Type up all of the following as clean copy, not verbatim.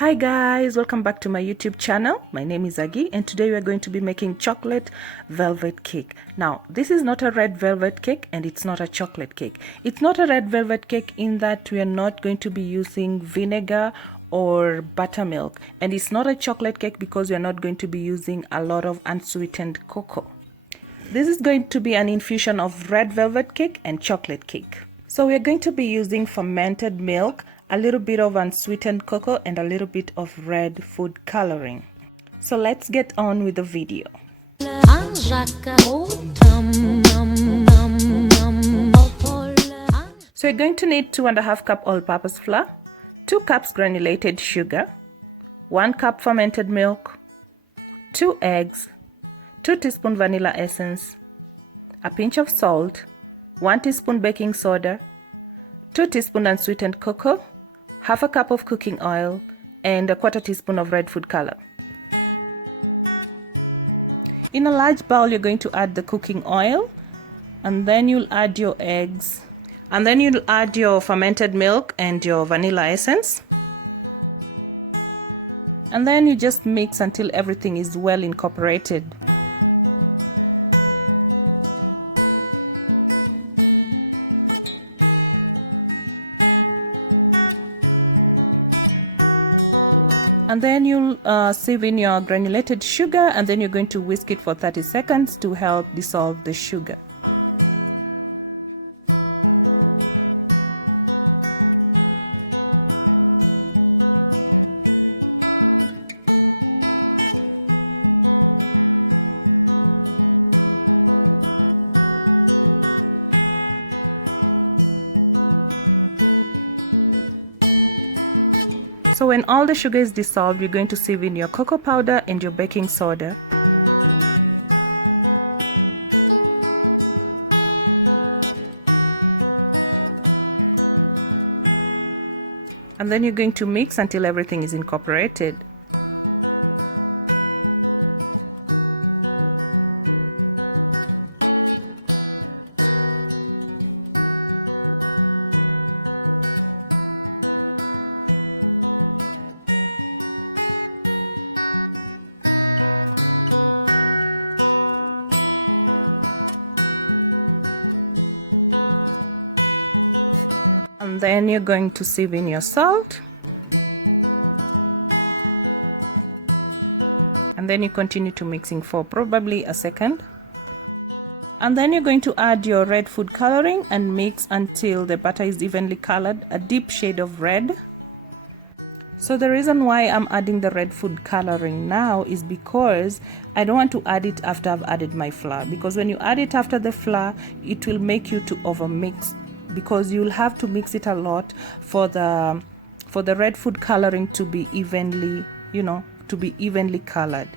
Hi guys, welcome back to my YouTube channel. My name is Aggy and today we are going to be making chocolate velvet cake. Now, this is not a red velvet cake and it's not a chocolate cake. It's not a red velvet cake in that we are not going to be using vinegar or buttermilk, and it's not a chocolate cake because we are not going to be using a lot of unsweetened cocoa. This is going to be an infusion of red velvet cake and chocolate cake. So we are going to be using fermented milk, a little bit of unsweetened cocoa, and a little bit of red food coloring. So let's get on with the video. So you're going to need 2.5 cup all-purpose flour, 2 cups granulated sugar, 1 cup fermented milk, 2 eggs, 2 teaspoon vanilla essence, a pinch of salt, 1 teaspoon baking soda, 2 teaspoon unsweetened cocoa, half a cup of cooking oil, and a 1/4 teaspoon of red food color. In a large bowl, you're going to add the cooking oil, and then you'll add your eggs, and then you'll add your fermented milk and your vanilla essence. And then you just mix until everything is well incorporated. And then you'll sieve in your granulated sugar, and then you're going to whisk it for 30 seconds to help dissolve the sugar. So when all the sugar is dissolved, you're going to sieve in your cocoa powder and your baking soda. And then you're going to mix until everything is incorporated. And then you're going to sieve in your salt. And then you continue to mixing for probably a second. And then you're going to add your red food coloring and mix until the butter is evenly colored, a deep shade of red. So the reason why I'm adding the red food coloring now is because I don't want to add it after I've added my flour, because when you add it after the flour, it will make you to overmix, because you'll have to mix it a lot for the red food coloring to be evenly, colored.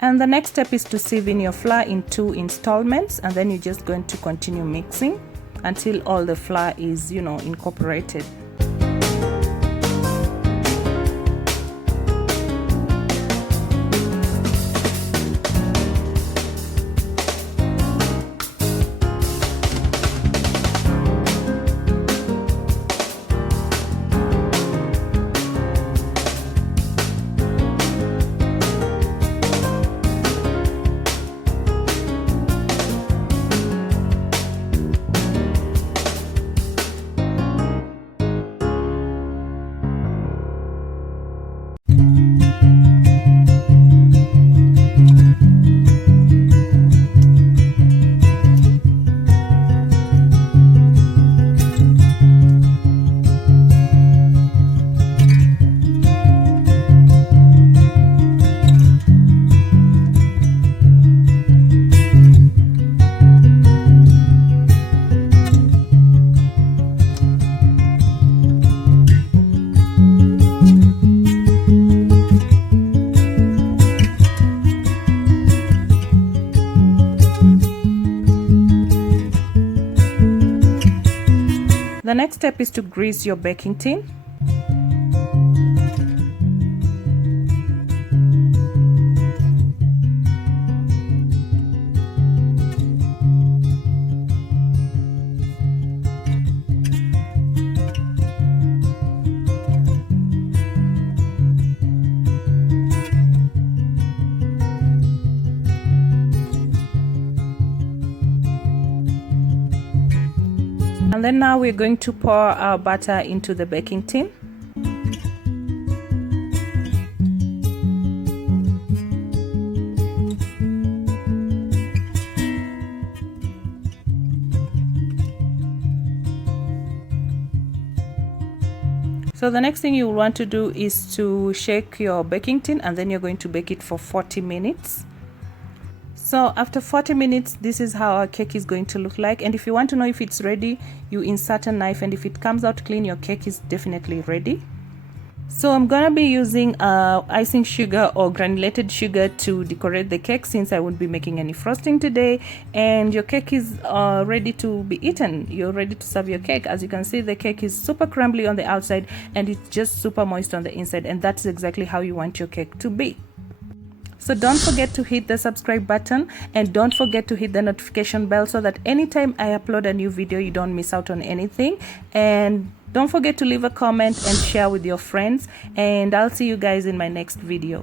And the next step is to sieve in your flour in 2 installments, and then you're just going to continue mixing until all the flour is, incorporated. The next step is to grease your baking tin. And then now we're going to pour our butter into the baking tin. So the next thing you will want to do is to shake your baking tin, and then you're going to bake it for 40 minutes. So after 40 minutes, this is how our cake is going to look like. And if you want to know if it's ready, you insert a knife, and if it comes out clean, your cake is definitely ready. So I'm gonna be using icing sugar or granulated sugar to decorate the cake, since I won't be making any frosting today. And your cake is ready to be eaten. You're ready to serve your cake. As you can see, the cake is super crumbly on the outside and it's just super moist on the inside, and that's exactly how you want your cake to be. So don't forget to hit the subscribe button, and don't forget to hit the notification bell so that anytime I upload a new video, you don't miss out on anything. And don't forget to leave a comment and share with your friends, and I'll see you guys in my next video.